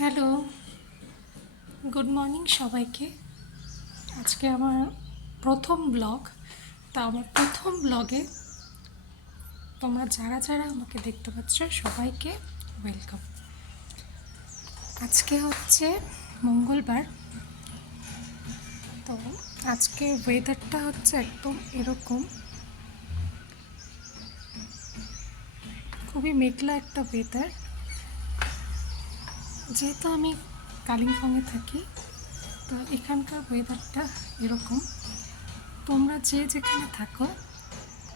Hello, good morning সবাইকে। আজকে আমার প্রথম ব্লগ। তা আমার প্রথম ব্লগে তোমরা যারা যারা আমাকে দেখতে পাচ্ছ সবাইকে ওয়েলকাম। আজকে হচ্ছে মঙ্গলবার। তো আজকে ওয়েদারটা হচ্ছে একদম এরকম, খুবই মেঘলা একটা ওয়েদার। যেহেতু আমি কালিম্পংয়ে থাকি, তো এখানকার ওয়েদারটা এরকম। তোমরা যে যেখানে থাকো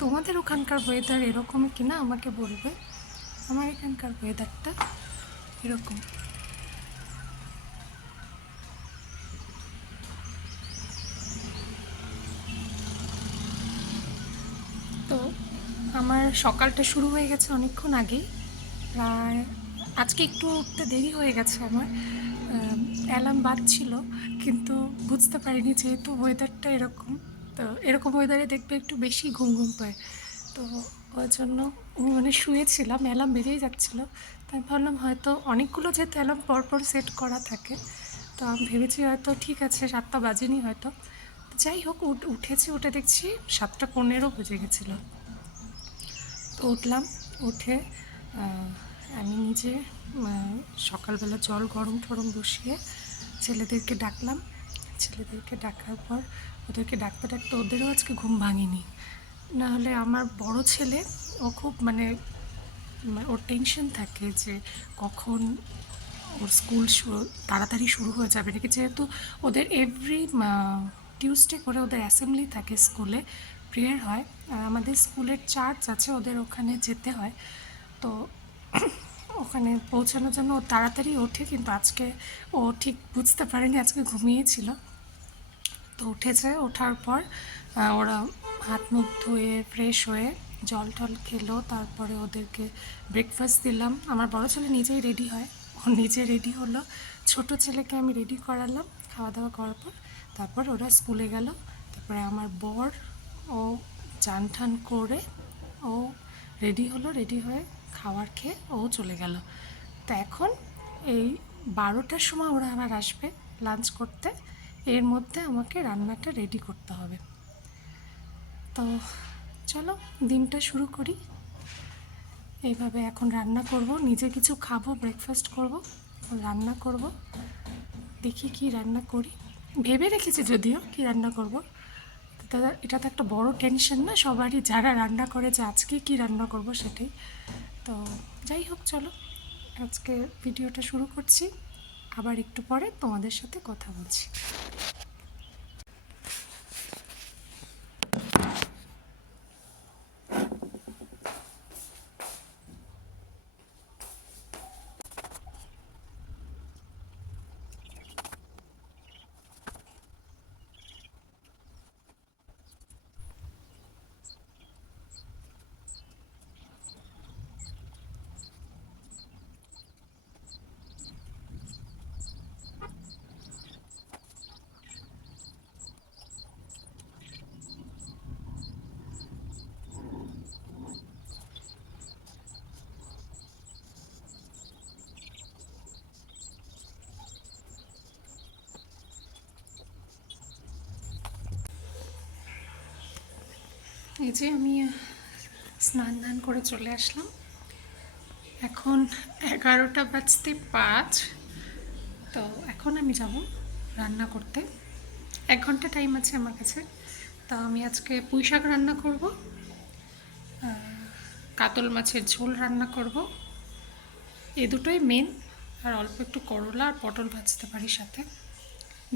তোমাদের ওখানকার ওয়েদার এরকম কিনা আমাকে বলবে। আমার এখানকার ওয়েদারটা এরকম। তো আমার সকালটা শুরু হয়ে গেছে অনেকক্ষণ আগেই, প্রায় আজকে একটু উঠতে দেরি হয়ে গেছে আমার। অ্যালার্ম বাজছিল, কিন্তু বুঝতে পারিনি যেহেতু ওয়েদারটা এরকম। তো এরকম ওয়েদারে দেখবে একটু বেশি ঘুম ঘুম পায়। তো ওই জন্য আমি মানে শুয়েছিলাম, অ্যালার্ম বেরিয়ে যাচ্ছিলো। তাই ভাবলাম হয়তো অনেকগুলো যেহেতু অ্যালার্ম পরপর সেট করা থাকে, তো আমি ভেবেছি হয়তো ঠিক আছে 7টা বাজেনি হয়তো। যাই হোক, উঠেছি, উঠে দেখছি 7টা 15 বেজে গেছিলো। তো উঠলাম, উঠে আমি নিজে সকালবেলা জল গরম টরম বসিয়ে ছেলেদেরকে ডাকলাম। ছেলেদেরকে ডাকার পর ওদেরকে ডাকতে ডাকতে ওদেরও আজকে ঘুম ভাঙেনি। নাহলে আমার বড় ছেলে, ও খুব মানে ওর টেনশন থাকে যে কখন ওর স্কুল তাড়াতাড়ি শুরু হয়ে যাবে নাকি, যেহেতু ওদের এভরি টিউসডে করে ওদের অ্যাসেম্বলি থাকে স্কুলে, প্রেয়ার হয়। আর আমাদের স্কুলের চার্চ আছে, ওদের ওখানে যেতে হয়। তো ওখানে পৌঁছানোর জন্য ও তাড়াতাড়ি ওঠে, কিন্তু আজকে ও ঠিক বুঝতে পারেনি, আজকে ঘুমিয়েছিল। তো উঠেছে, ওঠার পর ওরা হাত মুখ ধুয়ে ফ্রেশ হয়ে জল টল খেলো। তারপরে ওদেরকে ব্রেকফাস্ট দিলাম। আমার বড় ছেলে নিজেই রেডি হয়, ও নিজে রেডি হলো। ছোট ছেলেকে আমি রেডি করালাম খাওয়া দাওয়া করার পর। তারপর ওরা স্কুলে গেল। তারপরে আমার বর, ও চান ঠান করে ও রেডি হলো, রেডি হয়ে খাবার খেয়ে ও চলে গেল। তো এখন এই 12টার সময় ওরা আবার আসবে লাঞ্চ করতে। এর মধ্যে আমাকে রান্নাটা রেডি করতে হবে। তো চলো দিনটা শুরু করি। এইভাবে এখন রান্না করব, নিজে কিছু খাবো, ব্রেকফাস্ট করব, রান্না করব। দেখি কি রান্না করি, ভেবে রেখেছি যদিও কি রান্না করব। এটা তো একটা বড় টেনশন না সবারই, যারা রান্না করে, যে আজকে কি রান্না করব সেটাই। তো যাই হোক, চলো আজকে ভিডিওটা শুরু করছি। আবার একটু পরে তোমাদের সাথে কথা বলছি। এই যে আমি স্নান ধান করে চলে আসলাম। এখন 11টা বাজতে 5। তো এখন আমি যাব রান্না করতে। 1 ঘন্টা টাইম আছে আমার কাছে। তো আমি আজকে পুঁই শাক রান্না করব, কাতল মাছের ঝোল রান্না করব, এ দুটোই মেন। আর অল্প একটু করলা আর পটল ভাজতে পারি সাথে।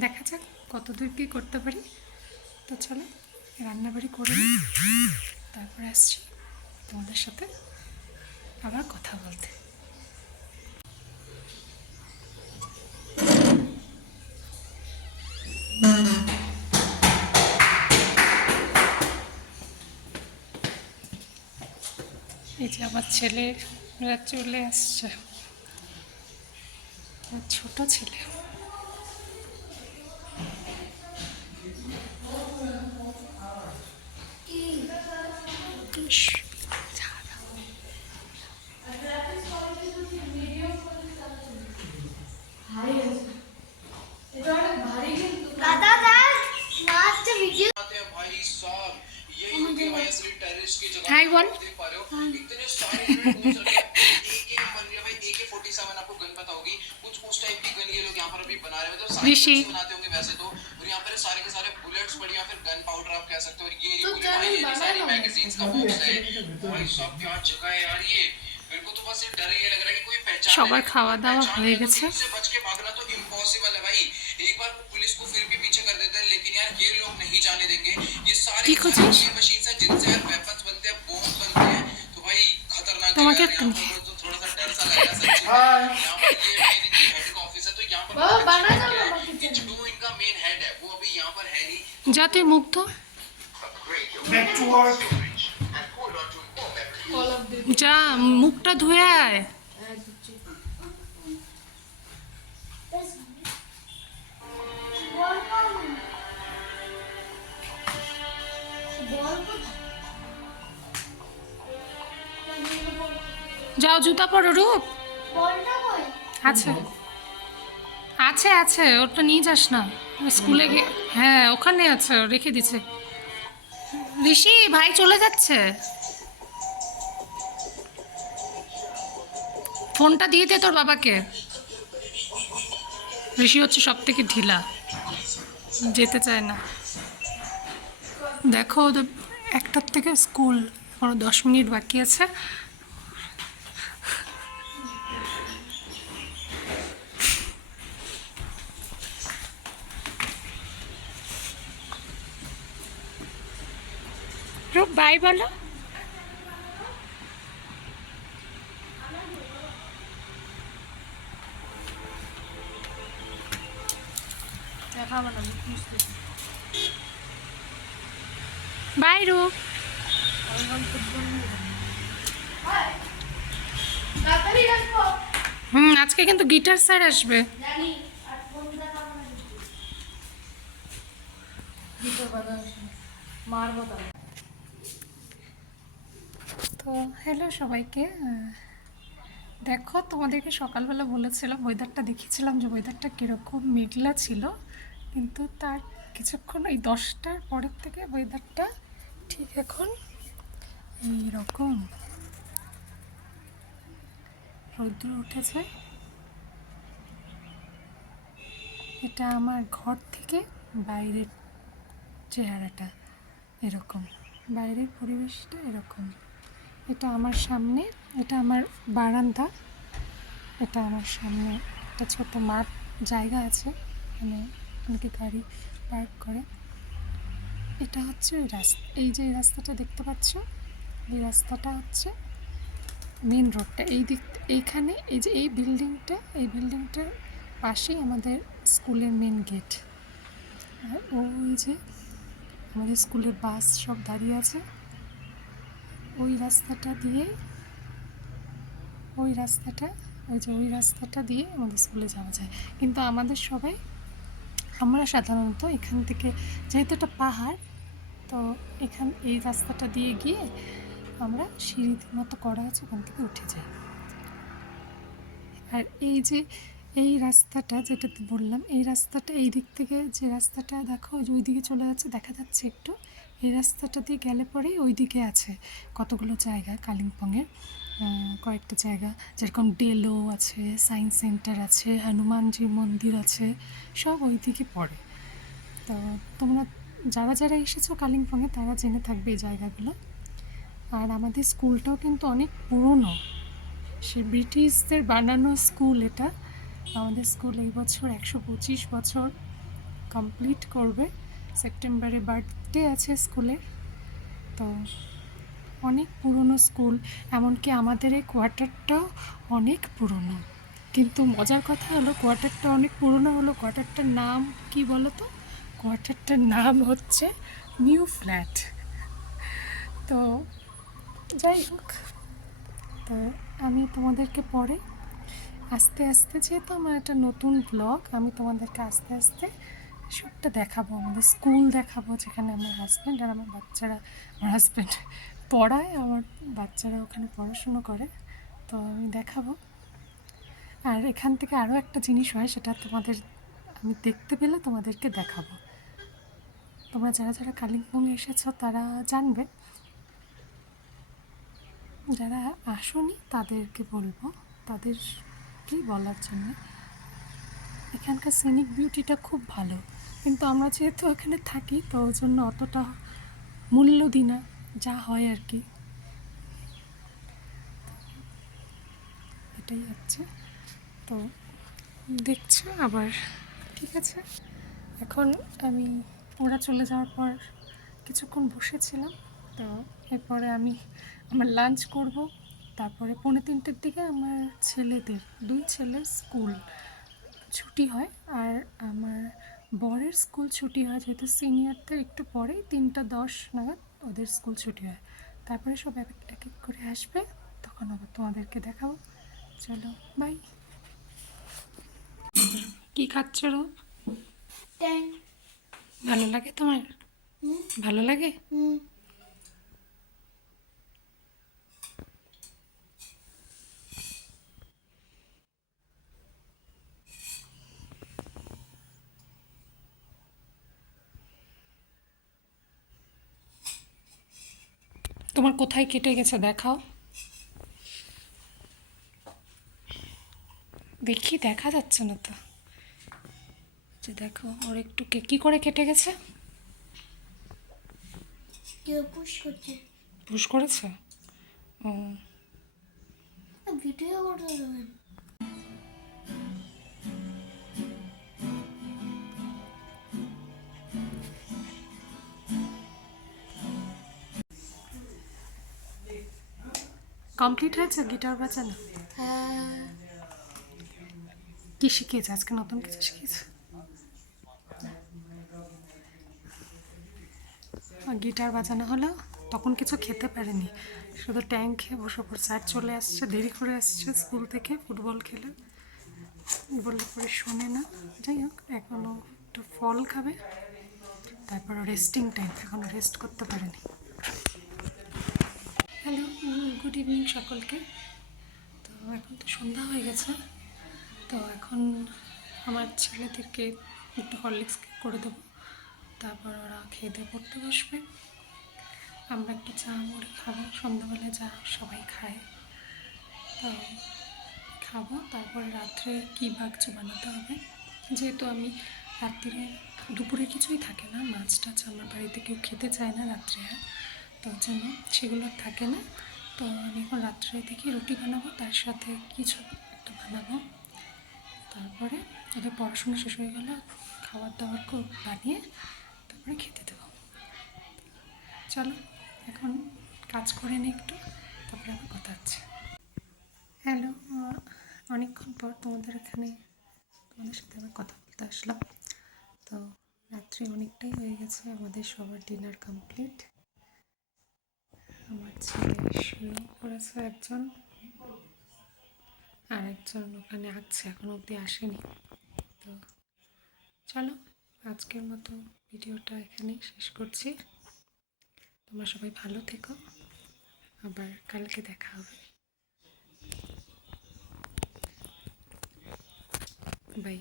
দেখা যাক কতদূর কী করতে পারি। তো চলো রান্নাবাড়ি করে নিই, তারপরে আসছি তোমাদের সাথে আবার কথা বলতে। এই যে আমার ছেলেরা চলে আসছে, ছোট ছেলে। ইস, हाय वन ऋषि সবার খাওয়া দাওয়া হয়ে গেছে। কি খুঁজিস? তোমাকে একটু যা তুই মুগ্ধ যা মুখটা ধুয়ে আয়। যাও জুতা পরো রূপ। আছে আছে আছে, ওটা নিয়ে যাস না স্কুলে গিয়ে। হ্যাঁ ওখানে আছে, রেখে দিছে। ঋষি ভাই চলে যাচ্ছে, ফোনটা দিয়ে দে তোর বাবাকে। ঋষি হচ্ছে সব থেকে ঢিলা, যেতে চায় না। দেখো ওদের 1টার থেকে স্কুল, এখনো 10 মিনিট বাকি আছে। রূপ বাই বলো। বাই রূপ। আজকে কিন্তু গিটার স্যার আসবে। তো হ্যালো সবাইকে। দেখো তোমাদেরকে সকালবেলা বলেছিলাম, ওয়েদারটা দেখিয়েছিলাম যে ওয়েদারটা কীরকম মেঘলা ছিল, কিন্তু তার কিছুক্ষণ এই 10টার পরের থেকে ওয়েদারটা ঠিক এখন এইরকম রৌদ্র উঠেছে। এটা আমার ঘর থেকে বাইরের চেহারাটা এরকম, বাইরের পরিবেশটা এরকম। এটা আমার সামনে, এটা আমার বারান্দা, এটা আমার সামনে একটা ছোট মাঠ জায়গা আছে, এখানে অনেকে গাড়ি পার্ক করে। এটা হচ্ছে ওই রাস্তা, এই যে এই রাস্তাটা দেখতে পাচ্ছ, এই রাস্তাটা হচ্ছে মেন রোডটা। এই দিক এইখানে এই যে এই বিল্ডিংটার পাশেই আমাদের স্কুলের মেন গেট। আর ওই যে আমাদের স্কুলের বাস সব দাঁড়িয়ে আছে, ওই রাস্তাটা দিয়ে ওই রাস্তাটা দিয়ে আমাদের স্কুলে যাওয়া যায়। কিন্তু আমরা সাধারণত এখান থেকে, যেহেতু এটা পাহাড়, তো এই রাস্তাটা দিয়ে গিয়ে আমরা সিঁড়ি মতো করা আছে, ওখান থেকে উঠে যাই। আর এই রাস্তাটা যেটাতে বললাম, এই রাস্তাটা এই দিক থেকে যে রাস্তাটা দেখো ওই দিকে চলে যাচ্ছে, দেখা যাচ্ছে একটু, এই রাস্তাটা দিয়ে গেলে পরেই ওই দিকে আছে কতগুলো জায়গা কালিম্পংয়ের, কয়েকটা জায়গা, যেরকম ডেলো আছে, সায়েন্স সেন্টার আছে, হনুমানজির মন্দির আছে, সব ওই দিকে পড়ে। তো তোমরা যারা এসেছো কালিম্পংয়ে তারা জেনে থাকবে এই জায়গাগুলো। আর আমাদের স্কুলটাও কিন্তু অনেক পুরনো, সে ব্রিটিশদের বানানো স্কুল এটা। আমাদের স্কুল এই বছর 125 বছর কমপ্লিট করবে, সেপ্টেম্বরে বার্থডে আছে স্কুলের। তো অনেক পুরনো স্কুল, এমনকি আমাদের এই কোয়ার্টারটাও অনেক পুরনো। কিন্তু মজার কথা হলো, কোয়ার্টারটা অনেক পুরনো হলো, কোয়ার্টারটার নাম কি বলো তো? কোয়ার্টারটার নাম হচ্ছে নিউ ফ্ল্যাট। তো যাই হোক, তো আমি তোমাদেরকে পরে আস্তে আস্তে, যেহেতু আমার একটা নতুন ব্লগ, আমি তোমাদেরকে আস্তে আস্তে সবটা দেখাবো। আমাদের স্কুল দেখাবো, যেখানে আমার হাজব্যান্ড আর আমার হাজব্যান্ড পড়ায়, আমার বাচ্চারা ওখানে পড়াশুনো করে, তো আমি দেখাবো। আর এখান থেকে আরও একটা জিনিস হয়, সেটা আমি দেখতে পেলে তোমাদেরকে দেখাবো। তোমরা যারা কালিম্পংয়ে এসেছো তারা জানবে। যারা আসেনি তাদেরকে বলবো, তাদেরকেই বলার জন্য এখানকার সিনিক বিউটিটা খুব ভালো, কিন্তু আমরা যেহেতু এখানে থাকি তো ওই জন্য অতটা মূল্য দিই না, যা হয় আর কি, এটাই হচ্ছে। তো দেখছো আবার, ঠিক আছে। এখন আমি ওরা চলে যাওয়ার পর কিছুক্ষণ বসেছিলাম, তো এরপরে আমি আমার লাঞ্চ করব, তারপরে 2:45-র দিকে আমার ছেলেদের 2 ছেলের স্কুল ছুটি হয়, আর আমার বরের স্কুল ছুটি হয়, যেহেতু সিনিয়রদের একটু পরেই 3:10 নাগাদ ওদের স্কুল ছুটি হয়। তারপরে সব এক এক করে আসবে, তখন আবার তোমাদেরকে দেখাবো। চলো বাই। কি খাচ্ছ রো? ভালো লাগে তোমার? ভালো লাগে? তোমার কোথায় কেটে গেছে দেখাও, দেখি, দেখা যাচ্ছে না তো, যে দেখো ওর একটু কি করে কেটে গেছে। কেউ পুশ করছে, পুশ করেছে? ও, ভিডিও করতে দেবেন। কমপ্লিট হয়েছে গিটার বাজানো? হ্যাঁ, কি শিখিয়েছে আজকে, নতুন কিছু শিখিয়েছে? গিটার বাজানো হলো, তখন কিছু খেতে পারেনি, শুধু ট্যাঙ্ক খেয়ে বসে পড়ছে, আর চলে আসছে দেরি করে আসছে স্কুল থেকে, ফুটবল খেলে, বললে পরে শোনে না। যাই হোক, এখনও একটু ফল খাবে, তারপর রেস্টিং টাইম, এখনও রেস্ট করতে পারেনি। হ্যালো, গুড ইভিনিং সকলকে। তো এখন তো সন্ধ্যা হয়ে গেছে, তো এখন আমার ছেলেদেরকে একটু হরলিক্স করে দেবো, তারপর ওরা খেয়ে দিয়ে পড়তে বসবে, আমরা একটু চা মুড়ি খাবো, সন্ধ্যাবেলায় যা সবাই খায়, তো খাবো। তারপর রাত্রে কী বা কিছু বানাতে হবে, যেহেতু আমি রাত্রিরে দুপুরে কিছুই থাকে না, মাছ টাছ আমার বাড়িতে কেউ খেতে চায় না রাত্রে, আর তো ওর জন্য সেগুলো আর থাকে না। তো আমি এখন রাত্রে থেকে রুটি বানাবো, তার সাথে কিছু একটা বানাবো, তারপরে ওদের পড়াশোনা শেষ হয়ে গেলে খাবার দাবার বানিয়ে তারপরে খেতে দেবো। চলো এখন কাজ করে নিই একটু, তারপরে আবার কথা হচ্ছে। হ্যালো, অনেকক্ষণ পর তোমাদের সাথে আবার কথা বলতে আসলাম। তো রাত্রি অনেকটাই হয়ে গেছে, আমাদের সবার ডিনার কমপ্লিট। আমার ছেলে শুয়ে পড়েছে একজন, আর একজন ওখানে আছে, এখন অবধি আসেনি। তো চলো আজকের মতো ভিডিওটা এখানেই শেষ করছি। তোমরা সবাই ভালো থেকো, আবার কালকে দেখা হবে। বাই।